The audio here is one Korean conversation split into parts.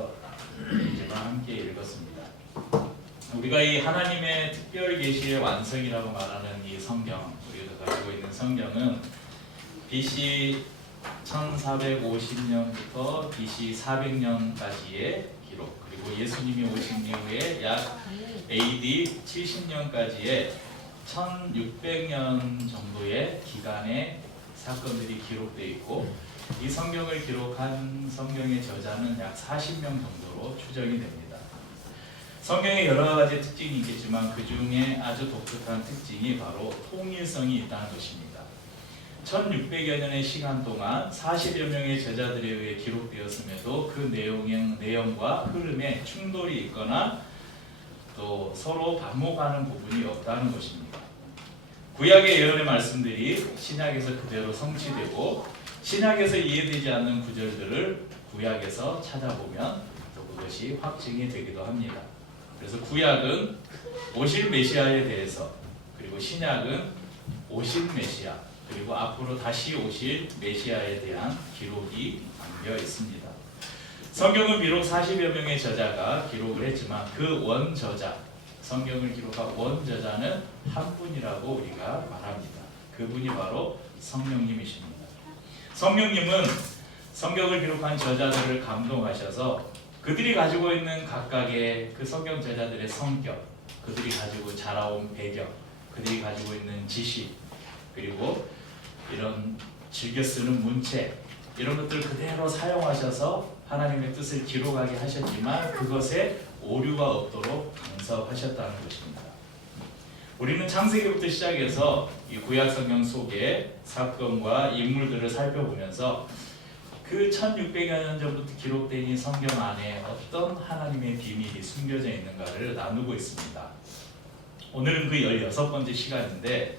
해서 이제만 함께 읽었습니다. 우리가 이 하나님의 특별 계시의 완성이라고 말하는 이 성경, 우리가 가지고 있는 성경은 BC 1450년부터 BC 400년까지의 기록, 그리고 예수님이 오신 이후에 약 AD 70년까지의 1600년 정도의 기간의 사건들이 기록되어 있고, 이 성경을 기록한 성경의 저자는 약 40명 정도로 추정이 됩니다. 성경에 여러 가지 특징이 있겠지만 그 중에 아주 독특한 특징이 바로 통일성이 있다는 것입니다. 1600여 년의 시간 동안 40여 명의 저자들에 의해 기록되었음에도 그 내용과 흐름에 충돌이 있거나 또 서로 반목하는 부분이 없다는 것입니다. 구약의 예언의 말씀들이 신약에서 그대로 성취되고, 신약에서 이해되지 않는 구절들을 구약에서 찾아보면 또 그것이 확증이 되기도 합니다. 그래서 구약은 오실 메시아에 대해서, 그리고 신약은 오신 메시아, 그리고 앞으로 다시 오실 메시아에 대한 기록이 담겨 있습니다. 성경은 비록 40여 명의 저자가 기록을 했지만 그 원저자, 성경을 기록한 원저자는 한 분이라고 우리가 말합니다. 그분이 바로 성령님이십니다. 성령님은 성경을 기록한 저자들을 감동하셔서 그들이 가지고 있는 각각의 그 성경 저자들의 성격, 그들이 가지고 자라온 배경, 그들이 가지고 있는 지식, 그리고 이런 즐겨 쓰는 문책, 이런 것들을 그대로 사용하셔서 하나님의 뜻을 기록하게 하셨지만 그것에 오류가 없도록 간섭하셨다는 것입니다. 우리는 창세기부터 시작해서 이 구약 성경 속의 사건과 인물들을 살펴보면서 그 1600여 년 전부터 기록된 이 성경 안에 어떤 하나님의 비밀이 숨겨져 있는가를 나누고 있습니다. 오늘은 그 16번째 시간인데,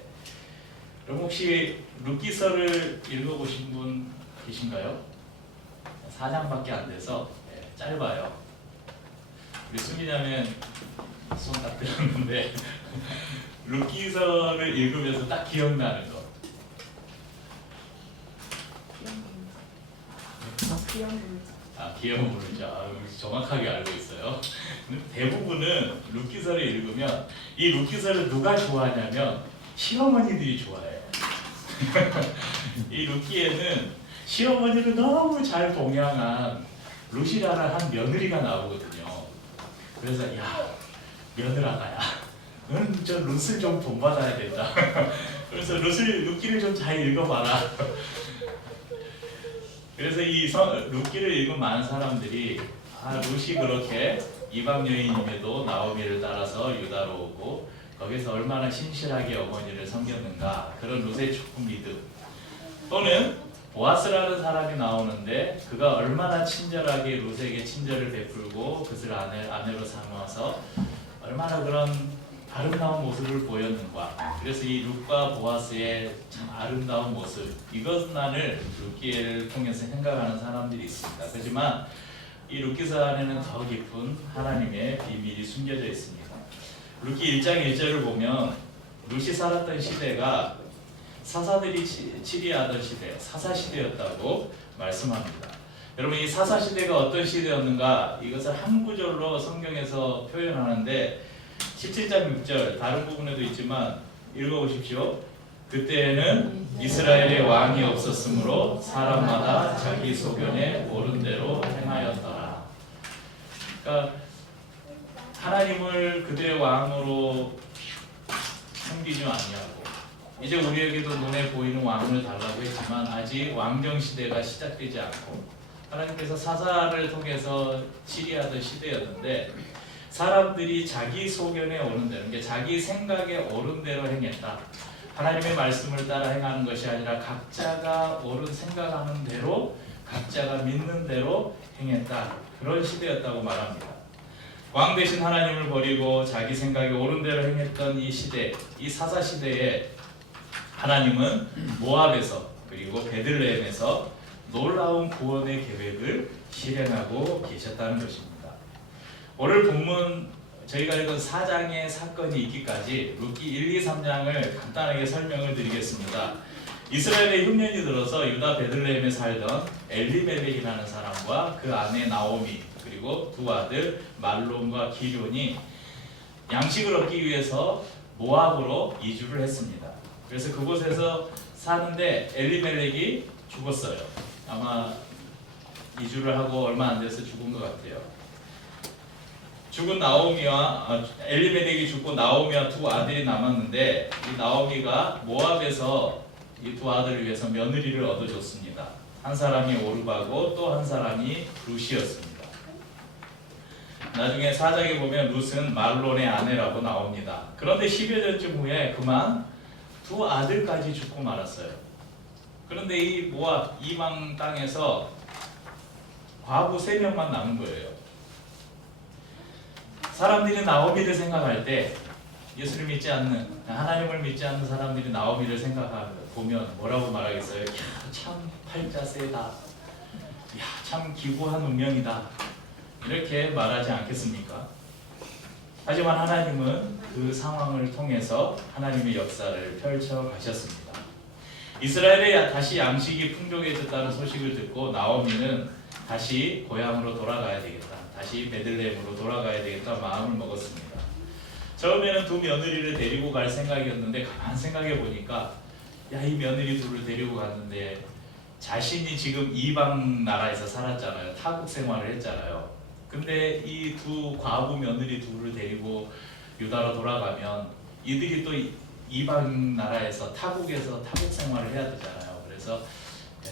여러분 혹시 룻기서를 읽어보신 분 계신가요? 4장밖에 안 돼서 짧아요. 우리 수미자매 손 딱 들었는데 룻기서를 읽으면서 딱 기억나는 거. 기억은 모르죠. 정확하게 알고 있어요. 대부분은 룻기서를 읽으면, 이 룻기서를 누가 좋아하냐면 시어머니들이 좋아해요. 이 룻기에는 시어머니를 너무 잘 동양한 룻이라는 한 며느리가 나오거든요. 그래서 야, 며느라가야, 넌 저 룻을 좀 본받아야 된다. 그래서 룻기를 좀 잘 읽어봐라. 그래서 이 룻기를 읽은 많은 사람들이 룻이 그렇게 이방 여인임에도 나오미를 따라서 유다로 오고 거기서 얼마나 신실하게 어머니를 섬겼는가, 그런 룻의 축복 믿음, 또는 보아스라는 사람이 나오는데 그가 얼마나 친절하게 룻에게 친절을 베풀고 그것을 아내로 삼아서 얼마나 그런 아름다운 모습을 보였는가. 그래서 이 룻과 보아스의 참 아름다운 모습, 이것만을 룻기를 통해서 생각하는 사람들이 있습니다. 하지만 이 룻기서 안에는 더 깊은 하나님의 비밀이 숨겨져 있습니다. 룻기 1장 1절을 보면 룻이 살았던 시대가 사사들이 치리하던 시대, 사사시대였다고 말씀합니다. 여러분, 이 사사시대가 어떤 시대였는가, 이것을 한 구절로 성경에서 표현하는데 17장 6절, 다른 부분에도 있지만 읽어보십시오. 그때에는 이스라엘의 왕이 없었으므로 사람마다 자기 소견에 옳은 대로 행하였더라. 그러니까 하나님을 그들의 왕으로 섬기지 아니하고, 이제 우리에게도 눈에 보이는 왕을 달라고 했지만 아직 왕정 시대가 시작되지 않고 하나님께서 사사를 통해서 치리하던 시대였는데, 사람들이 자기 소견에 옳은 대로, 그러니까 자기 생각에 옳은 대로 행했다. 하나님의 말씀을 따라 행하는 것이 아니라 각자가 옳은 생각하는 대로, 각자가 믿는 대로 행했다. 그런 시대였다고 말합니다. 왕 대신 하나님을 버리고 자기 생각에 옳은 대로 행했던 이 시대, 이 사사 시대에 하나님은 모압에서 그리고 베들레헴에서 놀라운 구원의 계획을 실행하고 계셨다는 것입니다. 오늘 본문 저희가 읽은 4장의 사건이 있기까지 룻기 1, 2, 3장을 간단하게 설명을 드리겠습니다. 이스라엘의 흉년이 들어서 유다 베들레헴에 살던 엘리멜렉이라는 사람과 그 아내 나오미, 그리고 가지고 두 아들 말론과 기럍이 양식을 얻기 위해서 모압으로 이주를 했습니다. 그래서 그곳에서 사는데 엘리멜렉이 죽었어요. 아마 이주를 하고 얼마 안 돼서 죽은 것 같아요. 죽은 나오미와 엘리멜렉이 죽고 나오미와 두 아들이 남았는데 이 나오미가 모압에서 이 두 아들을 위해서 며느리를 얻어줬습니다. 한 사람이 오르바고 또 한 사람이 룻이었습니다. 나중에 사장에 보면 룻은 말론의 아내라고 나옵니다. 그런데 10여 년쯤 후에 그만 두 아들까지 죽고 말았어요. 그런데 이 모압 이방 땅에서 과부 3명만 남은 거예요. 사람들이 나오미를 생각할 때 예수를 믿지 않는 하나님을 믿지 않는 사람들이 나오미를 생각하면 뭐라고 말하겠어요? 야, 참 팔자 세다. 야, 참 기구한 운명이다. 이렇게 말하지 않겠습니까? 하지만 하나님은 그 상황을 통해서 하나님의 역사를 펼쳐 가셨습니다. 이스라엘에 다시 양식이 풍족해졌다는 소식을 듣고 나오미는 다시 고향으로 돌아가야 되겠다. 다시 베들레헴으로 돌아가야 되겠다 마음을 먹었습니다. 처음에는 두 며느리를 데리고 갈 생각이었는데 가만 생각해 보니까 야, 이 며느리 둘을 데리고 갔는데 자신이 지금 이방 나라에서 살았잖아요. 타국 생활을 했잖아요. 근데 이 두 과부 며느리 둘을 데리고 유다로 돌아가면 이들이 또 이방 나라에서 타국에서 타국 생활을 해야 되잖아요. 그래서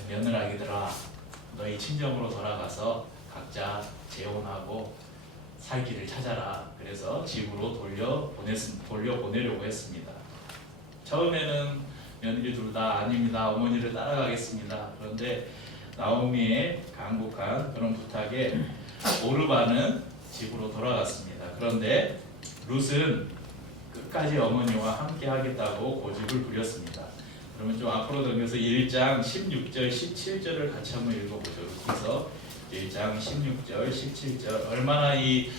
며느라기들아, 너희 친정으로 돌아가서 각자 재혼하고 살 길을 찾아라. 그래서 집으로 돌려보내려고 했습니다. 처음에는 며느리 둘 다 아닙니다. 어머니를 따라가겠습니다. 그런데 나오미의 간곡한 그런 부탁에 오르바는 집으로 돌아갔습니다. 그런데 룻은 끝까지 어머니와 함께 하겠다고 고집을 부렸습니다. 그러면 좀 앞으로 넘겨서 1장 16절 17절을 같이 한번 읽어보죠. 그래서 1장 16절 17절 얼마나 이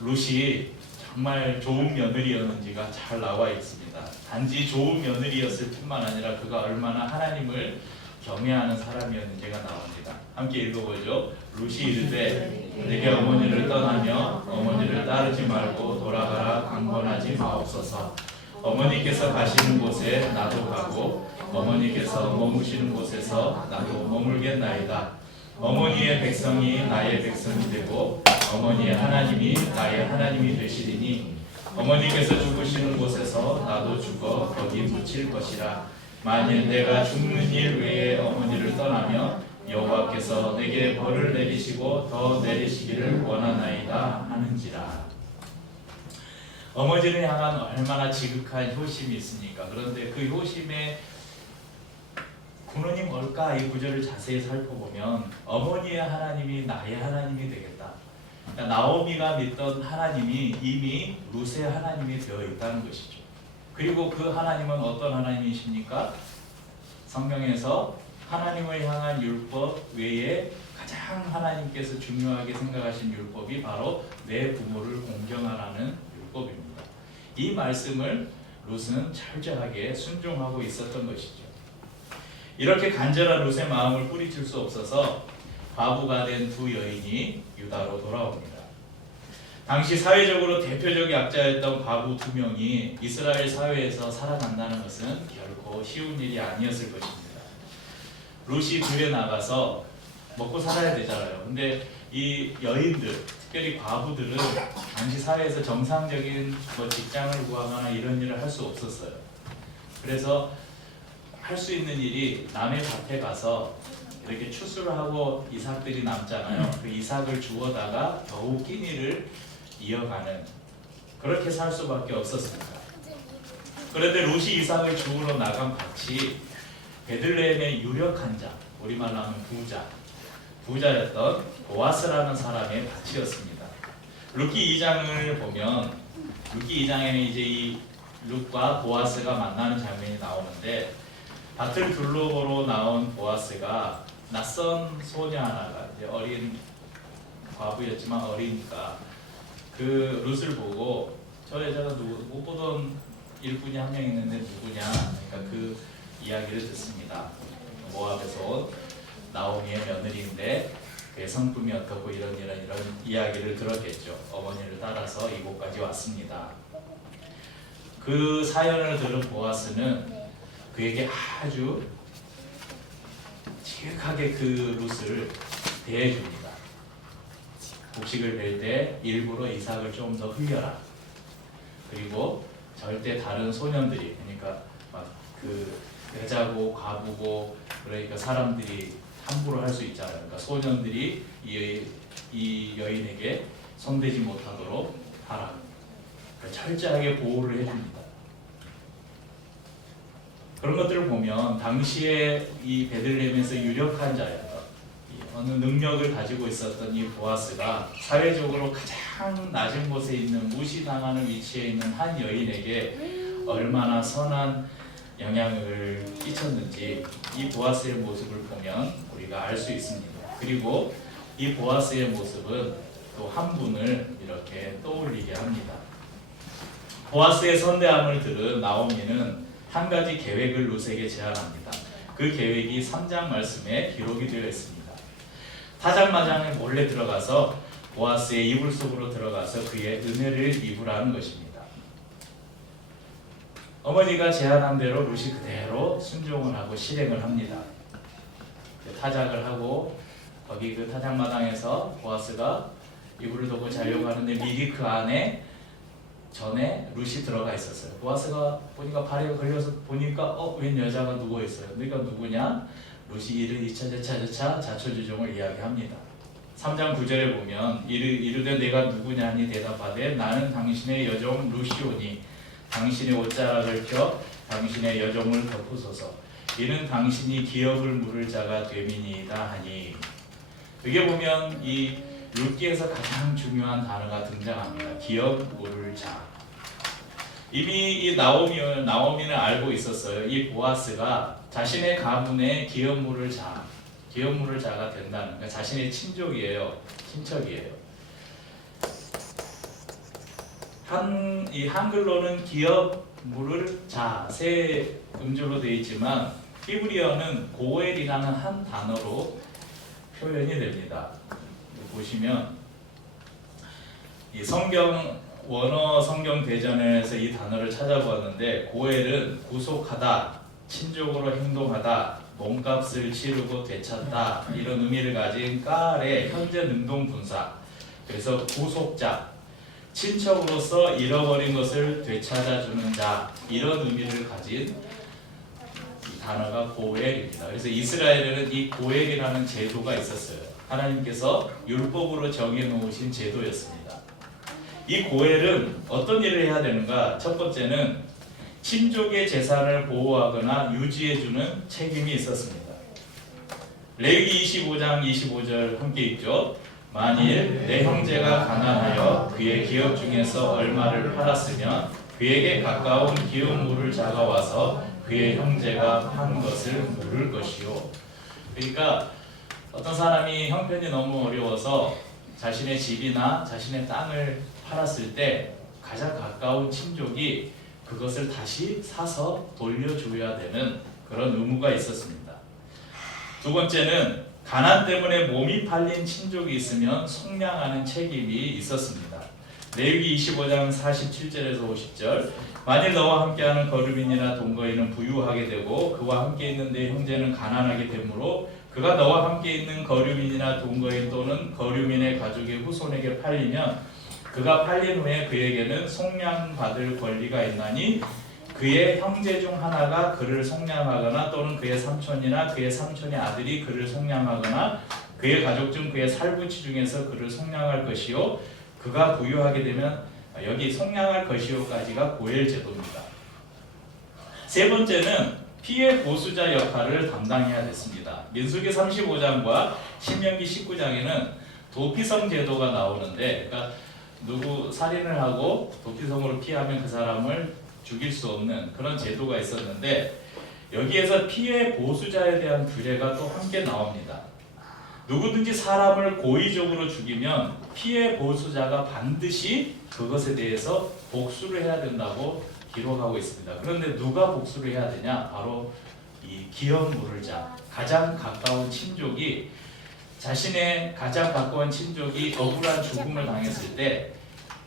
룻이 정말 좋은 며느리였는지가 잘 나와 있습니다. 단지 좋은 며느리였을 뿐만 아니라 그가 얼마나 하나님을 경외하는 사람이었는지가 나옵니다. 함께 읽어보죠. 룻이 이르되 내게 어머니를 떠나며 어머니를 따르지 말고 돌아가라 강권하지 마옵소서. 어머니께서 가시는 곳에 나도 가고 어머니께서 머무시는 곳에서 나도 머물겠나이다. 어머니의 백성이 나의 백성이 되고 어머니의 하나님이 나의 하나님이 되시리니 어머니께서 죽으시는 곳에서 나도 죽어 거기 묻힐 것이라. 만일 내가 죽는 일 외에 어머니를 떠나며 여호와께서 내게 벌을 내리시고 더 내리시기를 원하나이다 하는지라. 어머니를 향한 얼마나 지극한 효심이 있습니까? 그런데 그 효심의 근원이 뭘까? 이 구절을 자세히 살펴보면 어머니의 하나님이 나의 하나님이 되겠다. 그러니까 나오미가 믿던 하나님이 이미 룻의 하나님이 되어 있다는 것이죠. 그리고 그 하나님은 어떤 하나님이십니까? 성경에서 하나님을 향한 율법 외에 가장 하나님께서 중요하게 생각하신 율법이 바로 내 부모를 공경하라는 율법입니다. 이 말씀을 룻은 철저하게 순종하고 있었던 것이죠. 이렇게 간절한 룻의 마음을 뿌리칠 수 없어서 과부가 된 두 여인이 유다로 돌아옵니다. 당시 사회적으로 대표적 약자였던 과부 2명이 이스라엘 사회에서 살아간다는 것은 결코 쉬운 일이 아니었을 것입니다. 룻이 들에 나가서 먹고 살아야 되잖아요. 근데 이 여인들, 특별히 과부들은 당시 사회에서 정상적인 직장을 구하거나 이런 일을 할 수 없었어요. 그래서 할 수 있는 일이 남의 밭에 가서 이렇게 추수를 하고 이삭들이 남잖아요. 그 이삭을 주워다가 겨우 끼니를 이어가는, 그렇게 살 수밖에 없었습니다. 그런데 룻이 이삭을 주우러 나간 밭이 베들레헴의 유력한 자, 우리말로 하면 부자였던 보아스라는 사람의 밭이었습니다. 룻기 2장을 보면 룻기 2장에는 이제 이 룻과 보아스가 만나는 장면이 나오는데, 밭을 둘러보러 나온 보아스가 낯선 소녀 하나가, 이제 어린 과부였지만 어리니까 그 룻을 보고 저 여자가 못 보던 일꾼이 한 명 있는데 누구냐, 그러니까 그 이야기를 듣습니다. 모압에서 온 나오미의 며느리인데 그의 성품이 어떻고 이런 이야기를 들었겠죠. 어머니를 따라서 이곳까지 왔습니다. 그 사연을 들은 보아스는 그에게 아주 지극하게 그 룻을 대해줍니다. 곡식을 벨 때 일부러 이삭을 좀 더 흘려라. 그리고 절대 다른 소년들이, 그러니까 막 그 여자고 과부고, 그러니까 사람들이 함부로 할 수 있잖아요. 그러니까 소년들이 이 여인에게 손대지 못하도록 하라. 그러니까 철저하게 보호를 해줍니다. 그런 것들을 보면 당시에 이 베들레헴에서 유력한 자였던, 어느 능력을 가지고 있었던 이 보아스가 사회적으로 가장 낮은 곳에 있는, 무시당하는 위치에 있는 한 여인에게 얼마나 선한 영향을 끼쳤는지 이 보아스의 모습을 보면 우리가 알 수 있습니다. 그리고 이 보아스의 모습은 또 한 분을 이렇게 떠올리게 합니다. 보아스의 선대함을 들은 나오미는 한 가지 계획을 룻에게 제안합니다. 그 계획이 3장 말씀에 기록이 되어 있습니다. 타작마당에 몰래 들어가서 보아스의 이불 속으로 들어가서 그의 은혜를 입으라는 것입니다. 어머니가 제안한 대로 룻이 그대로 순종을 하고 실행을 합니다. 타작을 하고 거기 그 타작마당에서 보아스가 이불을 덮고 자려고 하는데 미리 그 안에 전에 룻이 들어가 있었어요. 보아스가 보니까 발에 걸려서 보니까 웬 여자가 누워 있어요. 너희가 누구냐? 룻이 이를 이차저차 자초지종을 이야기합니다. 3장 9절에 보면 이르되 내가 누구냐 하니 대답하되 나는 당신의 여종 룻이오니 당신의 옷자락을 펴 당신의 여종을 덮으소서. 이는 당신이 기업을 물을 자가 됨이니이다 하니. 여기 보면 이 룻기에서 가장 중요한 단어가 등장합니다. 기업 물을 자. 이미 이 나오미는 알고 있었어요. 이 보아스가 자신의 가문의 기업 물을 자가 된다는, 그러니까 자신의 친족이에요. 친척이에요. 이 한글로는 기업 물을 자, 세 음절로 되어 있지만 히브리어는 고엘이라는 한 단어로 표현이 됩니다. 보시면 이 원어 성경 대전에서 이 단어를 찾아보았는데, 고엘은 구속하다, 친족으로 행동하다, 몸값을 치르고 되찾다, 이런 의미를 가진 깔의 현재 능동 분사. 그래서 구속자, 친척으로서 잃어버린 것을 되찾아주는 자, 이런 의미를 가진 이 단어가 고엘입니다. 그래서 이스라엘에는 이 고엘이라는 제도가 있었어요. 하나님께서 율법으로 정해놓으신 제도였습니다. 이 고엘은 어떤 일을 해야 되는가? 첫 번째는 친족의 재산을 보호하거나 유지해주는 책임이 있었습니다. 레위기 25장 25절 함께 읽죠. 만일 내 형제가 가난하여 그의 기업 중에서 얼마를 팔았으면 그에게 가까운 기업 물을 자가 와서 그의 형제가 판 것을 물을 것이요. 그러니까 어떤 사람이 형편이 너무 어려워서 자신의 집이나 자신의 땅을 팔았을 때 가장 가까운 친족이 그것을 다시 사서 돌려줘야 되는 그런 의무가 있었습니다. 두 번째는 가난 때문에 몸이 팔린 친족이 있으면 속량하는 책임이 있었습니다. 레위기 25장 47절에서 50절. 만일 너와 함께하는 거류민이나 동거인은 부유하게 되고 그와 함께 있는 내 형제는 가난하게 되므로 그가 너와 함께 있는 거류민이나 동거인 또는 거류민의 가족의 후손에게 팔리면 그가 팔린 후에 그에게는 속량받을 권리가 있나니 그의 형제 중 하나가 그를 속량하거나 또는 그의 삼촌이나 그의 삼촌의 아들이 그를 속량하거나 그의 가족 중 그의 살부치 중에서 그를 속량할 것이요. 그가 부유하게 되면, 여기 속량할 것이요까지가 고엘 제도입니다. 세 번째는 피해 보수자 역할을 담당해야 됐습니다. 민수기 35장과 신명기 19장에는 도피성 제도가 나오는데, 그러니까 누구 살인을 하고 도피성으로 피하면 그 사람을 죽일 수 없는 그런 제도가 있었는데, 여기에서 피해 보수자에 대한 규례가 또 함께 나옵니다. 누구든지 사람을 고의적으로 죽이면 피해 보수자가 반드시 그것에 대해서 복수를 해야 된다고 기록하고 있습니다. 그런데 누가 복수를 해야 되냐? 바로 이 기업 물을 자, 가장 가까운 친족이 자신의 가장 가까운 친족이 억울한 죽음을 당했을 때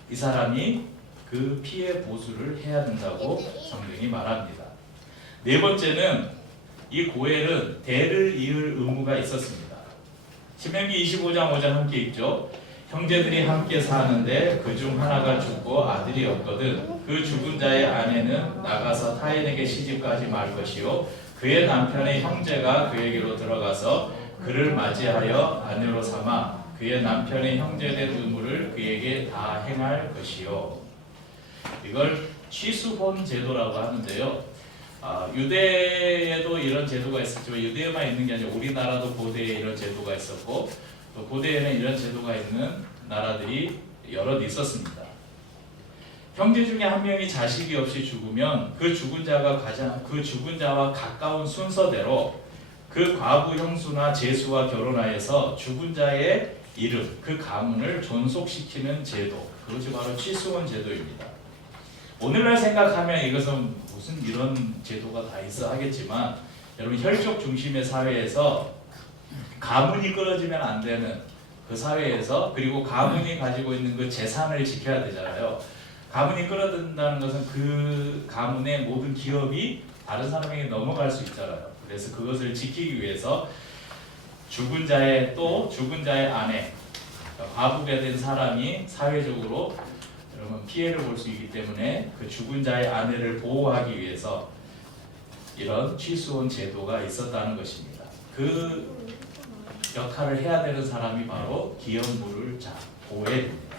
이 사람이 그 피해 보수를 해야 된다고 성경이 말합니다. 네 번째는 이 고엘은 대를 이을 의무가 있었습니다. 신명기 25장 5절 함께 읽죠. 형제들이 함께 사는데 그중 하나가 죽고 아들이 없거든 그 죽은 자의 아내는 나가서 타인에게 시집가지 말 것이요 그의 남편의 형제가 그에게로 들어가서 그를 맞이하여 아내로 삼아 그의 남편의 형제된 의무를 그에게 다 행할 것이요. 이걸 취수혼 제도라고 하는데요. 유대에도 이런 제도가 있었지만 유대에만 있는 게 아니라 우리나라도 고대에 이런 제도가 있었고 또 고대에는 이런 제도가 있는 나라들이 여럿 있었습니다. 형제 중에 한 명이 자식이 없이 죽으면 그 죽은 자와 가까운 순서대로 그 과부 형수나 제수와 결혼하여서 죽은 자의 이름, 그 가문을 존속시키는 제도, 그것이 바로 취수혼 제도입니다. 오늘날 생각하면 이것은 무슨 이런 제도가 다 있어 하겠지만 여러분 혈족 중심의 사회에서 가문이 끊어지면 안 되는 그 사회에서 그리고 가문이 가지고 있는 그 재산을 지켜야 되잖아요. 가문이 끊어진다는 것은 그 가문의 모든 기업이 다른 사람에게 넘어갈 수 있잖아요. 그래서 그것을 지키기 위해서 죽은 자의 아내, 과부가 된 사람이 사회적으로 여러분 피해를 볼 수 있기 때문에 그 죽은 자의 아내를 보호하기 위해서 이런 취수혼 제도가 있었다는 것입니다. 그 역할을 해야 되는 사람이 바로 기업물을 고엘입니다.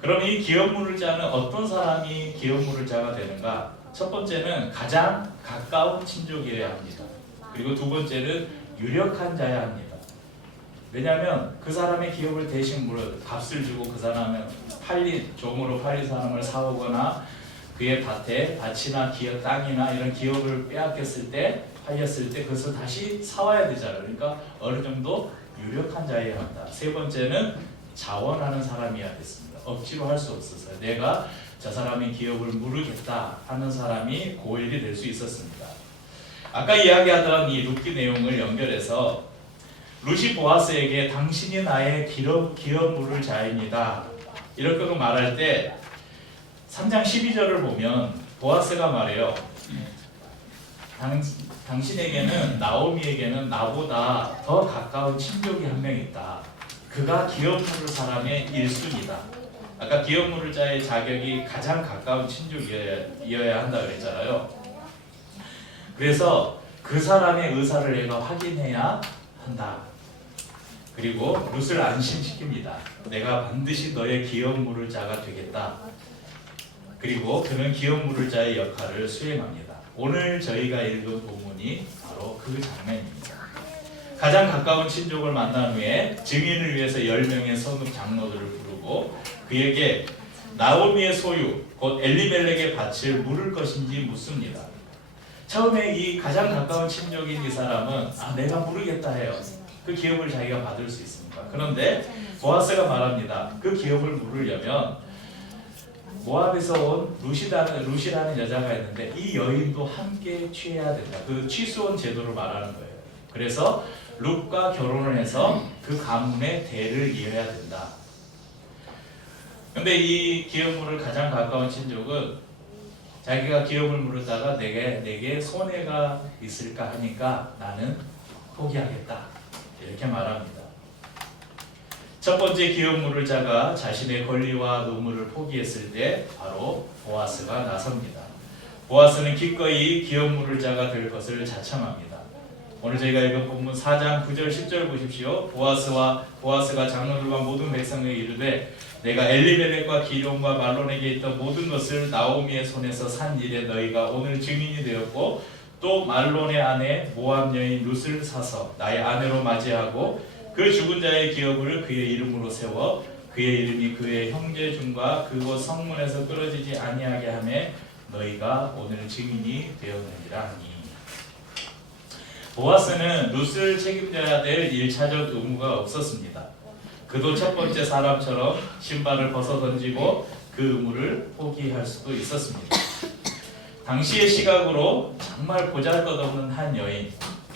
그럼 이 기업물을 자는 어떤 사람이 기업물을 자가 되는가? 첫 번째는 가장 가까운 친족이어야 합니다. 그리고 두 번째는 유력한 자야 합니다. 왜냐하면 그 사람의 기업을 대신 값을 주고 그 사람은 종으로 팔린 사람을 사오거나 그의 밭이나 기업 땅이나 이런 기업을 빼앗겼을 때 팔렸을 때 그것을 다시 사와야 되잖아요. 그러니까 어느 정도 유력한 자여야 합니다. 세 번째는 자원하는 사람이어야 됐습니다. 억지로 할 수 없어서 내가 저 사람의 기업을 물으겠다 하는 사람이 고엘이 될 수 있었습니다. 아까 이야기하던 이 룻기 내용을 연결해서 룻이 보아스에게 당신이 나의 기업 물을 자입니다 이렇게 말할 때 3장 12절을 보면 보아스가 말해요. 당신에게는 나오미에게는 나보다 더 가까운 친족이 한 명 있다. 그가 기업 물을 사람의 1순위다. 아까 기업 물을 자의 자격이 가장 가까운 친족이어야 한다 그랬잖아요. 그래서 그 사람의 의사를 내가 확인해야 한다. 그리고 룻을 안심시킵니다. 내가 반드시 너의 기업 물을 자가 되겠다. 그리고 그는 기업 물을 자의 역할을 수행합니다. 오늘 저희가 읽은 본문이 바로 그 장면입니다. 가장 가까운 친족을 만난 후에 증인을 위해서 10명의 선읍 장로들을 부르고 그에게 나오미의 소유, 곧 엘리멜렉의 밭을 물을 것인지 묻습니다. 처음에 이 가장 가까운 친족인 이 사람은 내가 모르겠다 해요. 그 기업을 자기가 받을 수 있습니다. 그런데 보아스가 말합니다. 그 기업을 물으려면 모압에서 온 룻이라는 여자가 있는데 이 여인도 함께 취해야 된다. 그 취수혼 제도를 말하는 거예요. 그래서 룻과 결혼을 해서 그 가문의 대를 이어야 된다. 근데 이 기업물을 가장 가까운 친족은 자기가 기업을 물었다가 내게 손해가 있을까 하니까 나는 포기하겠다 이렇게 말합니다. 첫 번째 기업 물을 자가 자신의 권리와 의무를 포기했을 때 바로 보아스가 나섭니다. 보아스는 기꺼이 기업 물을 자가 될 것을 자청합니다. 오늘 저희가 읽은 본문 4장 9절 10절 보십시오. 보아스가 장로들과 모든 백성에게 이르되 내가 엘리멜렉과 기럯과 말론에게 있던 모든 것을 나오미의 손에서 산 일에 너희가 오늘 증인이 되었고 또 말론의 아내 모압 여인 룻을 사서 나의 아내로 맞이하고 그 죽은 자의 기업을 그의 이름으로 세워 그의 이름이 그의 형제 중과 그곳 성문에서 끊어지지 아니하게 하매 너희가 오늘 증인이 되었느니라 하니. 보아스는 룻을 책임져야 될 1차적 의무가 없었습니다. 그도 첫 번째 사람처럼 신발을 벗어 던지고 그 의무를 포기할 수도 있었습니다. 당시의 시각으로 정말 보잘것없는 한 여인,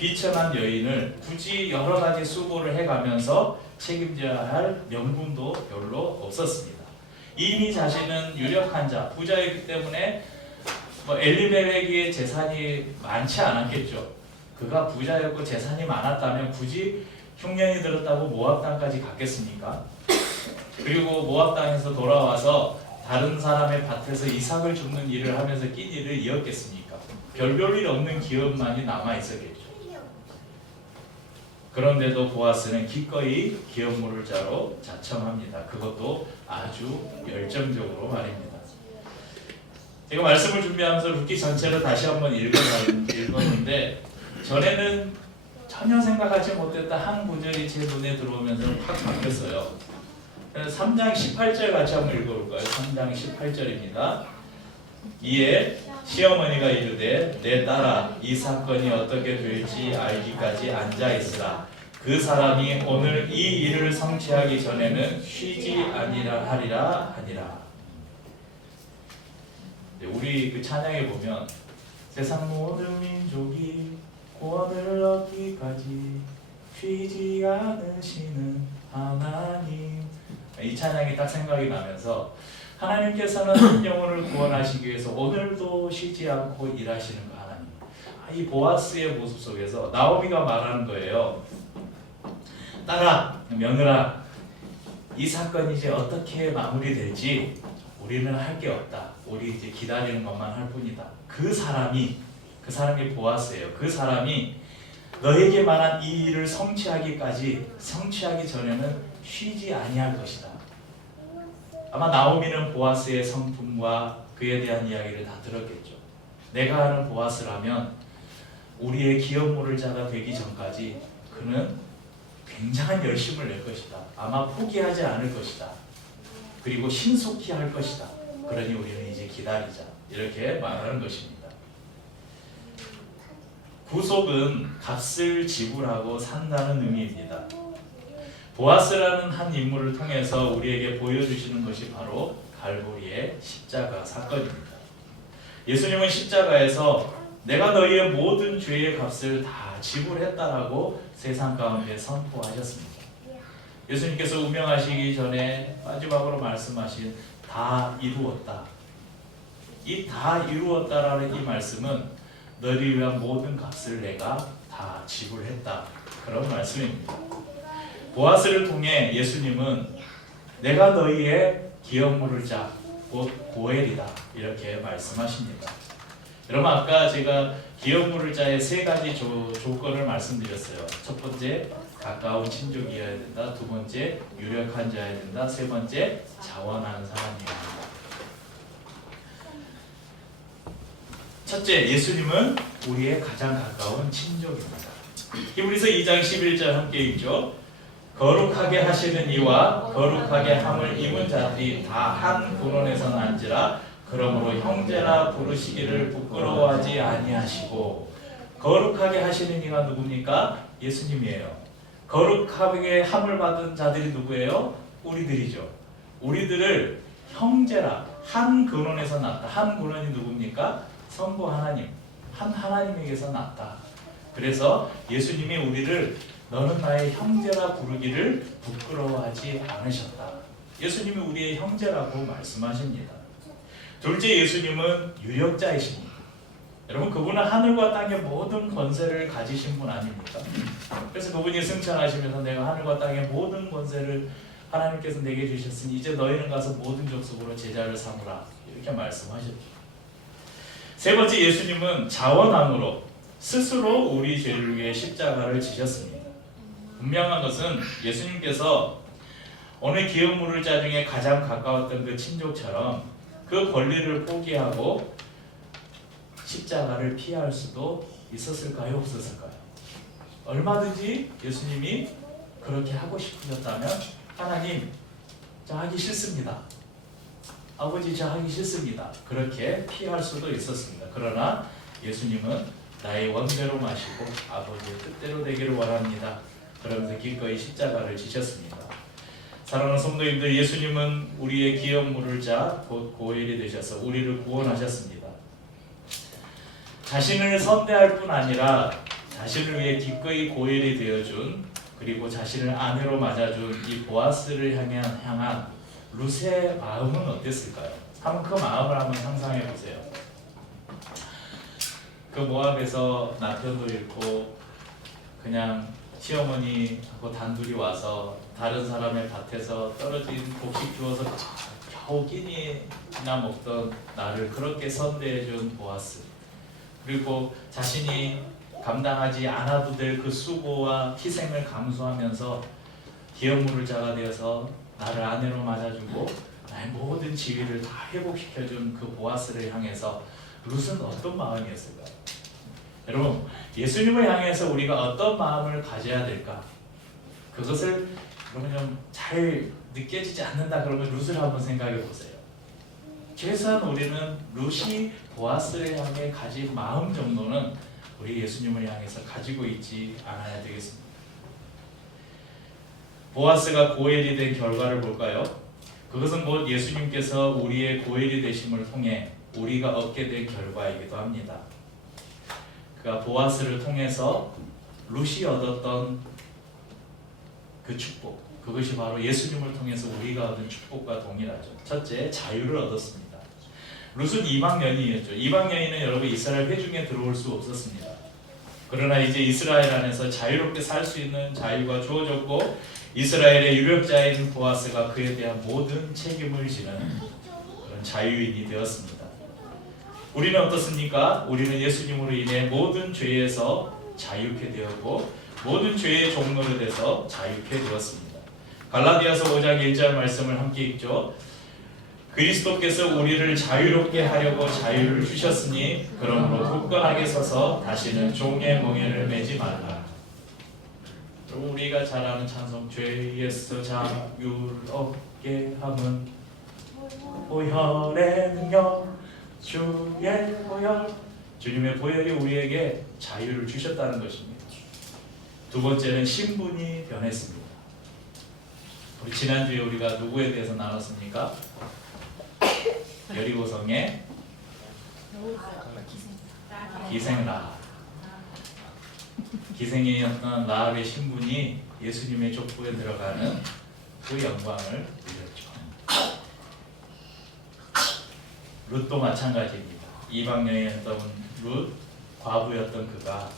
비천한 여인을 굳이 여러 가지 수고를 해가면서 책임져야 할 명분도 별로 없었습니다. 이미 자신은 유력한 자, 부자이기 때문에 엘리멜렉의 재산이 많지 않았겠죠. 그가 부자였고 재산이 많았다면 굳이 흉년이 들었다고 모압 땅까지 갔겠습니까? 그리고 모압 땅에서 돌아와서 다른 사람의 밭에서 이삭을 줍는 일을 하면서 끼니를 이었겠습니까? 별볼일 없는 기업만이 남아 있었겠죠. 그런데도 보아스는 기꺼이 기업물을 자로 자청합니다. 그것도 아주 열정적으로 말입니다. 제가 말씀을 준비하면서 룻기 전체를 다시 한번 읽었는데 전에는 전혀 생각하지 못했던 한 구절이 제 눈에 들어오면서 확 바뀌었어요. 3장 18절 같이 한번 읽어볼까요? 3장 18절입니다. 이에 시어머니가 이르되 내 딸아 이 사건이 어떻게 될지 알기까지 앉아있으라. 그 사람이 오늘 이 일을 성취하기 전에는 쉬지 아니라 하리라 하니라. 우리 그 찬양에 보면 세상 모든 민족이 구원을 얻기까지 쉬지 않으시는 하나님, 이 찬양이 딱 생각이 나면서 하나님께서는 한 영혼을 구원하시기 위해서 오늘도 쉬지 않고 일하시는 그 하나님. 이 보아스의 모습 속에서 나오미가 말하는 거예요. 딸아, 며느라, 이 사건이 이제 어떻게 마무리될지 우리는 할 게 없다. 우리 이제 기다리는 것만 할 뿐이다. 그 사람이 보아스예요. 그 사람이 너에게 말한 이 일을 성취하기 전에는 쉬지 아니할 것이다. 아마 나오미는 보아스의 성품과 그에 대한 이야기를 다 들었겠죠. 내가 아는 보아스라면 우리의 기업물을 자가 되기 전까지 그는 굉장한 열심을 낼 것이다. 아마 포기하지 않을 것이다. 그리고 신속히 할 것이다. 그러니 우리는 이제 기다리자. 이렇게 말하는 것입니다. 구속은 값을 지불하고 산다는 의미입니다. 보아스라는 한 인물을 통해서 우리에게 보여주시는 것이 바로 갈보리의 십자가 사건입니다. 예수님은 십자가에서 내가 너희의 모든 죄의 값을 다 지불했다라고 세상 가운데 선포하셨습니다. 예수님께서 운명하시기 전에 마지막으로 말씀하신 다 이루었다. 이 다 이루었다라는 이 말씀은 너희를 위한 모든 값을 내가 다 지불했다. 그런 말씀입니다. 보아스를 통해 예수님은 내가 너희의 기업물을 자, 곧 고엘이다. 이렇게 말씀하십니다. 여러분 아까 제가 기업물을 자의 세 가지 조건을 말씀드렸어요. 첫 번째, 가까운 친족이어야 된다. 두 번째, 유력한 자여야 된다. 세 번째, 자원하는 사람이어야 된다. 첫째, 예수님은 우리의 가장 가까운 친족입니다. 히브리서 2장 11절 함께 읽죠. 거룩하게 하시는 이와 거룩하게 함을 입은 자들이 다 한 근원에서 난지라. 그러므로 형제라 부르시기를 부끄러워하지 아니하시고. 거룩하게 하시는 이가 누굽니까? 예수님이에요. 거룩하게 함을 받은 자들이 누구예요? 우리들이죠. 우리들을 형제라, 한 근원에서 났다. 한 근원이 누굽니까? 성부 하나님, 한 하나님에게서 났다. 그래서 예수님이 우리를 너는 나의 형제라 부르기를 부끄러워하지 않으셨다. 예수님이 우리의 형제라고 말씀하십니다. 둘째, 예수님은 유력자이십니다. 여러분 그분은 하늘과 땅의 모든 권세를 가지신 분 아닙니까? 그래서 그분이 승천하시면서 내가 하늘과 땅의 모든 권세를 하나님께서 내게 주셨으니 이제 너희는 가서 모든 족속으로 제자를 삼으라. 이렇게 말씀하셨죠. 세 번째, 예수님은 자원함으로 스스로 우리 죄를 위해 십자가를 지셨습니다. 분명한 것은 예수님께서 오늘 기업물을 자 중에 가장 가까웠던 그 친족처럼 그 권리를 포기하고 십자가를 피할 수도 있었을까요? 없었을까요? 얼마든지 예수님이 그렇게 하고 싶으셨다면 하나님, 저 하기 싫습니다. 아버지, 저 하기 싫습니다. 그렇게 피할 수도 있었습니다. 그러나 예수님은 나의 원대로 마시고 아버지의 뜻대로 되기를 원합니다. 그러면서 기꺼이 십자가를 지셨습니다. 사랑하는 성도님들, 예수님은 우리의 기업물을 자, 곧 고엘이 되셔서 우리를 구원하셨습니다. 자신을 선대할 뿐 아니라 자신을 위해 기꺼이 고엘이 되어준, 그리고 자신을 아내로 맞아준 이 보아스를 향한 룻의 마음은 어땠을까요? 한번 그 마음을 한번 상상해 보세요. 그 모압에서 남편도 잃고 그냥 시어머니하고 단둘이 와서 다른 사람의 밭에서 떨어진 곡식 주워서 겨우 끼니나 먹던 나를 그렇게 선대해준 보아스, 그리고 자신이 감당하지 않아도 될 그 수고와 희생을 감수하면서 기업물을 자가 되어서 나를 아내로 맞아주고 나의 모든 지위를 다 회복시켜준 그 보아스를 향해서 룻은 어떤 마음이었을까요? 여러분, 예수님을 향해서 우리가 어떤 마음을 가져야 될까? 그것을 여러분 좀 잘 느껴지지 않는다 그러면 룻을 한번 생각해 보세요. 최소한 우리는 룻이 보아스를 향해 가진 마음 정도는 우리 예수님을 향해서 가지고 있지 않아야 되겠습니다. 보아스가 고엘이 된 결과를 볼까요? 그것은 곧 예수님께서 우리의 고엘이 되심을 통해 우리가 얻게 된 결과이기도 합니다. 그가 보아스를 통해서 룻이 얻었던 그 축복, 그것이 바로 예수님을 통해서 우리가 얻은 축복과 동일하죠. 첫째, 자유를 얻었습니다. 룻은 이방 여인이었죠. 이방 여인은 여러분 이스라엘 회중에 들어올 수 없었습니다. 그러나 이제 이스라엘 안에서 자유롭게 살 수 있는 자유가 주어졌고 이스라엘의 유력자인 보아스가 그에 대한 모든 책임을 지는 그런 자유인이 되었습니다. 우리는 어떻습니까? 우리는 예수님으로 인해 모든 죄에서 자유케 되었고 모든 죄의 종로로 돼서 자유케 되었습니다. 갈라디아서 5장 1절 말씀을 함께 읽죠. 그리스도께서 우리를 자유롭게 하려고 자유를 주셨으니 그러므로 굳건하게 서서 다시는 종의 멍에를 매지 말라. 우리가 잘 아는 찬송, 죄에서 자유를 얻게 함은 보혈의 능력, 주의 보혈, 주님의 보혈이 우리에게 자유를 주셨다는 것입니다. 두 번째는 신분이 변했습니다. 우리 지난주에 우리가 누구에 대해서 나눴습니까? 여리고성의 기생 라합. 기생이었던 라합의 신분이 예수님의 족보에 들어가는 그 영광을 누렸죠. 룻도 마찬가지입니다. 이방 여인이었던 룻, 과부였던 그가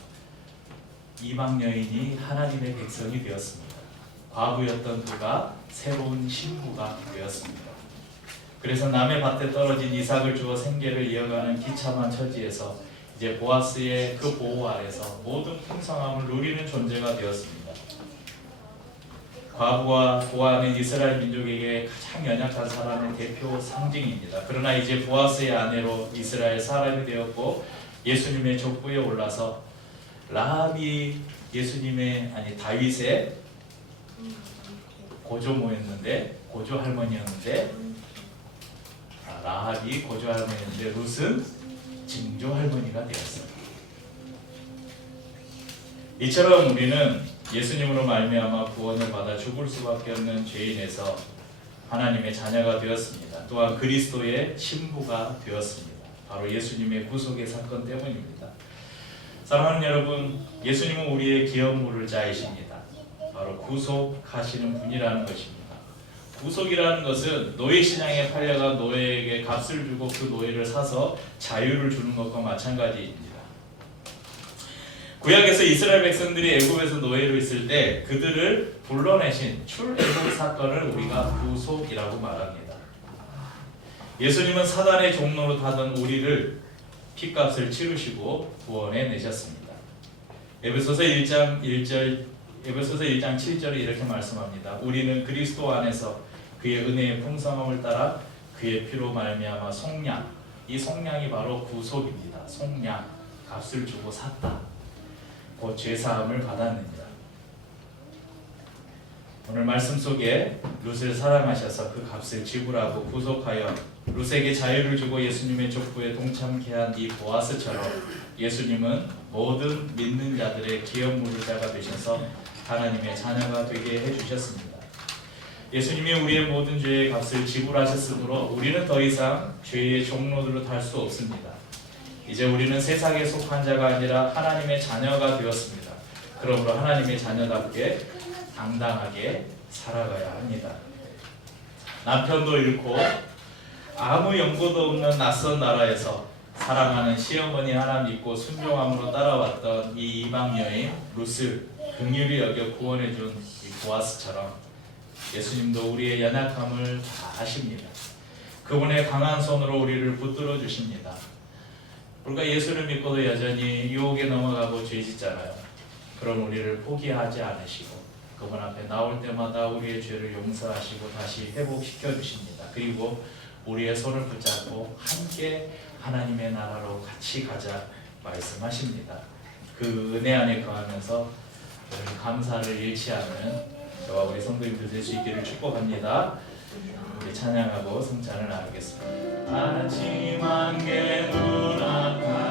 이방 여인이 하나님의 백성이 되었습니다. 과부였던 그가 새로운 신부가 되었습니다. 그래서 남의 밭에 떨어진 이삭을 주어 생계를 이어가는 기참한 처지에서 이제 보아스의 그 보호 아래서 모든 풍성함을 누리는 존재가 되었습니다. 과부와 보아는 이스라엘 민족에게 가장 연약한 사람의 대표 상징입니다. 그러나 이제 보아스의 아내로 이스라엘 사람이 되었고 예수님의 족보에 올라서 라합이 다윗의 고조모였는데 고조 할머니였는데 라합이 고조 할머니였는데 룻은 증조 할머니가 되었습니다. 이처럼 우리는 예수님으로 말미암아 구원을 받아 죽을 수밖에 없는 죄인에서 하나님의 자녀가 되었습니다. 또한 그리스도의 신부가 되었습니다. 바로 예수님의 구속의 사건 때문입니다. 사랑하는 여러분, 예수님은 우리의 기업물을 자이십니다. 바로 구속하시는 분이라는 것입니다. 구속이라는 것은 노예 시장에 팔려간 노예에게 값을 주고 그 노예를 사서 자유를 주는 것과 마찬가지입니다. 구약에서 이스라엘 백성들이 애굽에서 노예로 있을 때 그들을 불러내신 출애굽 사건을 우리가 구속이라고 말합니다. 예수님은 사단의 종로로 타던 우리를 피값을 치르시고 구원해 내셨습니다. 에베소서 1장 7절에 이렇게 말씀합니다. 우리는 그리스도 안에서 그의 은혜의 풍성함을 따라 그의 피로 말미암아 속량, 이 속량이 바로 구속입니다. 속량, 값을 주고 샀다. 곧 죄사함을 받았느니라. 오늘 말씀 속에 룻을 사랑하셔서 그 값을 지불하고 구속하여 룻에게 자유를 주고 예수님의 족보에 동참케 한 이 보아스처럼 예수님은 모든 믿는 자들의 기업물을 자가 되셔서 하나님의 자녀가 되게 해주셨습니다. 예수님이 우리의 모든 죄의 값을 지불하셨으므로 우리는 더 이상 죄의 종로들로 탈 수 없습니다. 이제 우리는 세상에 속한 자가 아니라 하나님의 자녀가 되었습니다. 그러므로 하나님의 자녀답게 당당하게 살아가야 합니다. 남편도 잃고 아무 연고도 없는 낯선 나라에서 사랑하는 시어머니 하나 믿고 순종함으로 따라왔던 이 이방 여인 룻을 긍휼히 여겨 구원해준 이 보아스처럼 예수님도 우리의 연약함을 다 아십니다. 그분의 강한 손으로 우리를 붙들어 주십니다. 우리가 예수를 믿고도 여전히 유혹에 넘어가고 죄짓잖아요. 그럼 우리를 포기하지 않으시고 그분 앞에 나올 때마다 우리의 죄를 용서하시고 다시 회복시켜 주십니다. 그리고 우리의 손을 붙잡고 함께 하나님의 나라로 같이 가자 말씀하십니다. 그 은혜 안에 거하면서 늘 감사를 잃지 않는 저와 우리 성도님들 될 수 있기를 축복합니다. 우리 찬양하고 성찬을 나누겠습니다. 아침 안개 눈앞